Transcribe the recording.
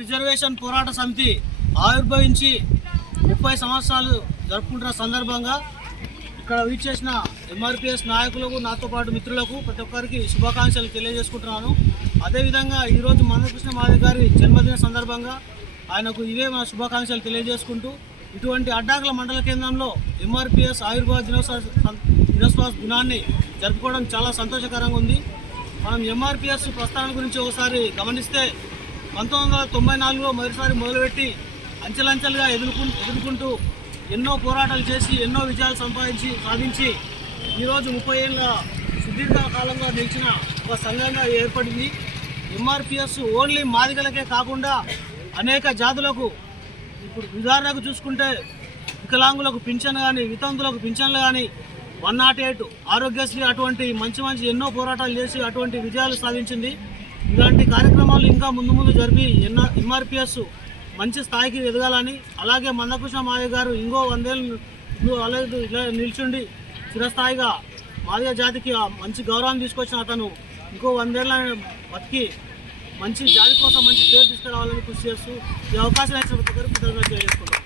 Reservation పోరాట సమితి ఆవిర్భవించి 30 సంవత్సరాలు జరుపుకుంటున్న సందర్భంగా ఇక్కడ వీచేసిన ఎంఆర్పిఎస్ నాయకులకు, నాతో పాటు మిత్రులకు ప్రతి ఒక్కరికి శుభాకాంక్షలు తెలియజేసుకుంటున్నాను. అదేవిధంగా ఈరోజు మందకృష్ణ మాదిగ గారి జన్మదిన సందర్భంగా ఆయనకు ఇవే మన శుభాకాంక్షలు తెలియజేసుకుంటూ, ఇటువంటి అడ్డాకుల మండల కేంద్రంలో ఎంఆర్పిఎస్ ఆవిర్భావ దినోత్సవ దినాన్ని జరుపుకోవడం చాలా సంతోషకరంగా ఉంది. మనం ఎంఆర్పిఎస్ ప్రస్థానం గురించి ఒకసారి గమనిస్తే 1994లో మొదటిసారి మొదలుపెట్టి అంచెలంచెలుగా ఎదుర్కొంటూ ఎన్నో పోరాటాలు చేసి ఎన్నో విజయాలు సాధించి ఈరోజు 30 ఏళ్ళ సుదీర్ఘ కాలంగా నిలిచిన ఒక సంఘంగా ఏర్పడింది. ఎంఆర్పిఎస్ ఓన్లీ మాదిగలకే కాకుండా అనేక జాతులకు, ఇప్పుడు ఉదాహరణకు చూసుకుంటే వికలాంగులకు పింఛన్ కానీ, వితంతులకు పింఛన్లు కానీ, 108 ఆరోగ్యశ్రీ అటువంటి మంచి ఎన్నో పోరాటాలు చేసి అటువంటి విజయాలు సాధించింది. ఇలాంటి కార్యక్రమాలు ఇంకా ముందు జరిపి ఎంఆర్పిఎస్ మంచి స్థాయికి ఎదగాలని, అలాగే మందకృష్ణ మాదిగ గారు ఇంకో 100 ఏళ్ళు అలాగే ఇలా నిల్చుండి చిరస్థాయిగా మాదిగ జాతికి మంచి గౌరవం తీసుకొచ్చిన అతను ఇంకో 100 ఏళ్ళ బతికి మంచి జాతి కోసం మంచి పేరు తీసుకురావాలని కృషి చేస్తూ ఈ అవకాశం ఇచ్చిన ప్రతి ఒక్కరికి కృతజ్ఞతలు తెలియజేసుకుంటాం.